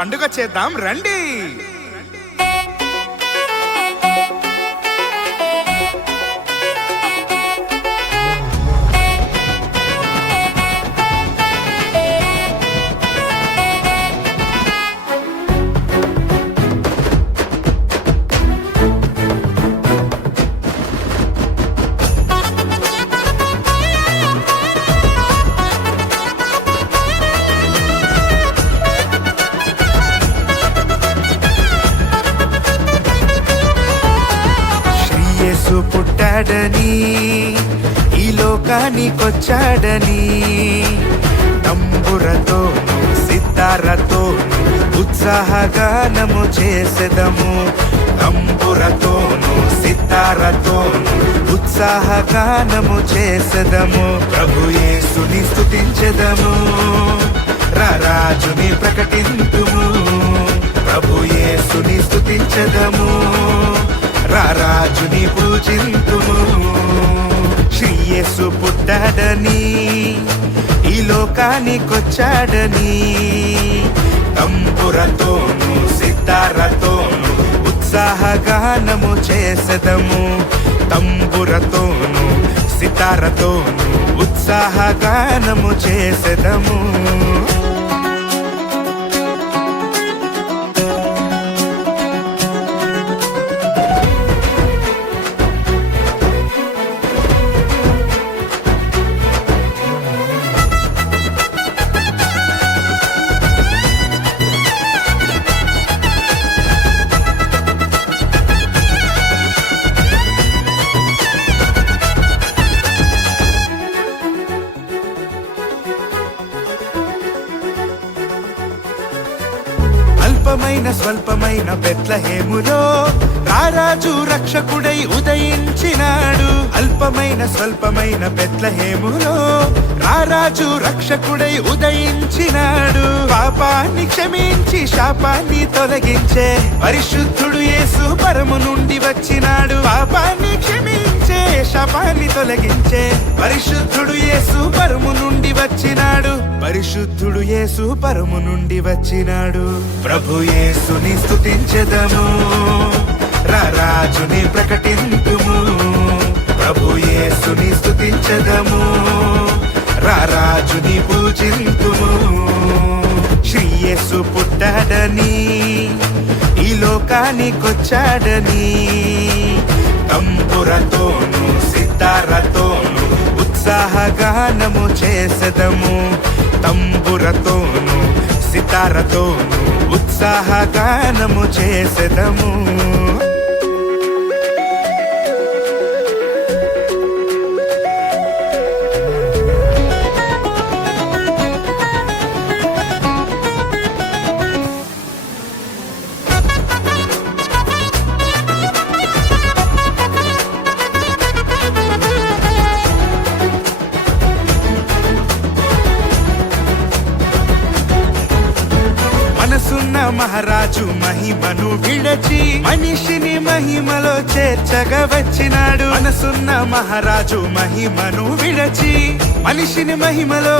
పండుగ చేద్దాం రండి. పుట్టాడని ఈ లోకానికొచ్చాడని తంబురతోను సితారతోను ఉత్సాహగానము చేసెదము. తంబురతోను సితారతోను ఉత్సాహగానము చేసెదము. ప్రభు యేసుని స్తుతించెదము, రారాజుని ప్రకటింతుము. ప్రభు యేసుని స్తుతించెదము, రారాజుని పూజింతుము. శ్రీ యేసు పుట్టాడని ఈ లోకానికొచ్చాడని తంబురతోను సితారతోను ఉత్సాహగానము చేసెదము. తంబురతోను సితారతోను ఉత్సాహగానము చేసెదము. అల్పమైన స్వల్పమైన బెత్లెహేములో రారాజు రక్షకుడై ఉదయించినాడు. అల్పమైన స్వల్పమైన బెత్లెహేములో రారాజు రక్షకుడై ఉదయించినాడు. పాపాన్ని క్షమించి శాపాన్ని తొలగించే పరిశుద్ధుడు యేసు పరము నుండి వచ్చినాడు. పాపాన్ని క్షమించే శాపాన్ని తొలగించే పరిశుద్ధుడు యేసు పరము నుండి వచ్చినాడు. పరిశుద్ధుడు యేసు పరము నుండి వచ్చినాడు. ప్రభు యేసుని స్తుతించెదము, రారాజుని ప్రకటింతుము. ప్రభు యేసుని స్తుతించెదము, రారాజుని పూజింతుము. శ్రీ యేసు పుట్టాడని ఈ లోకానికొచ్చాడని తంబురతోను సితారతోను ఉత్సాహగానము చేసెదము. తంబురతోను సితారతోను ఉత్సాహగానము చేసెదము. మనసున్న మహారాజు మహిమను విడచి మనిషిని మహిమలో చేర్చగా వచ్చినాడు. మనసున్న మహారాజు మహిమను విడచి మనిషిని మహిమలో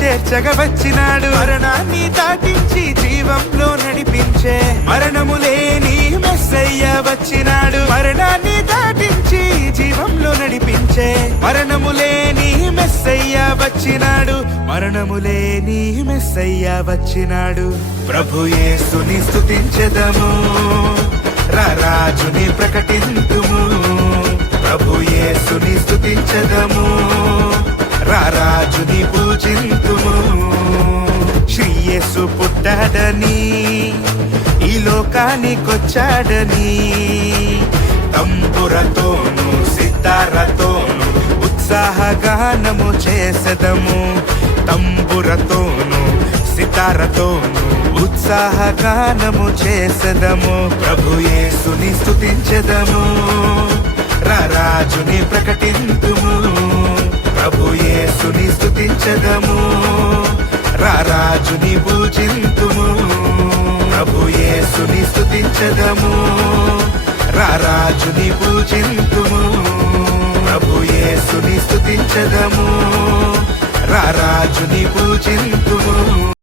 చేర్చగా వచ్చినాడు. మరణాన్ని దాటించి జీవంలో నడిపించే మరణము లేని మెస్సయ్య వచ్చినాడు. మరణాన్ని దాటించి జీవంలో నడిపించే మరణము లేని మెస్సయ్య వచ్చినాడు. మరణము లేని మెస్సయ్య వచ్చినాడు. ప్రభు యేసుని స్తుతించెదము, రారాజుని ప్రకటింతుము. ప్రభు యేసుని స్తుతించెదము, రారాజుని పూజింతుము. శ్రీ యేసు పుట్టాడని ఈ లోకానికొచ్చాడని తంబురతోను సితారతోను ఉత్సాహగానము చేసెదము. తంబురతోను సితారతోను ఉత్సాహగానము చేసెదము. ప్రభు యేసుని స్తుతించెదము, రారాజుని ప్రకటింతుము. ప్రభు యేసుని స్తుతించెదము, రారాజుని పూజింతుము. ప్రభు యేసుని స్తుతించెదము, రారాజుని పూజింతుము. ప్రభు యేసుని స్తుతించెదము, రారాజుని పూజింతుము.